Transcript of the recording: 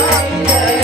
Yeah.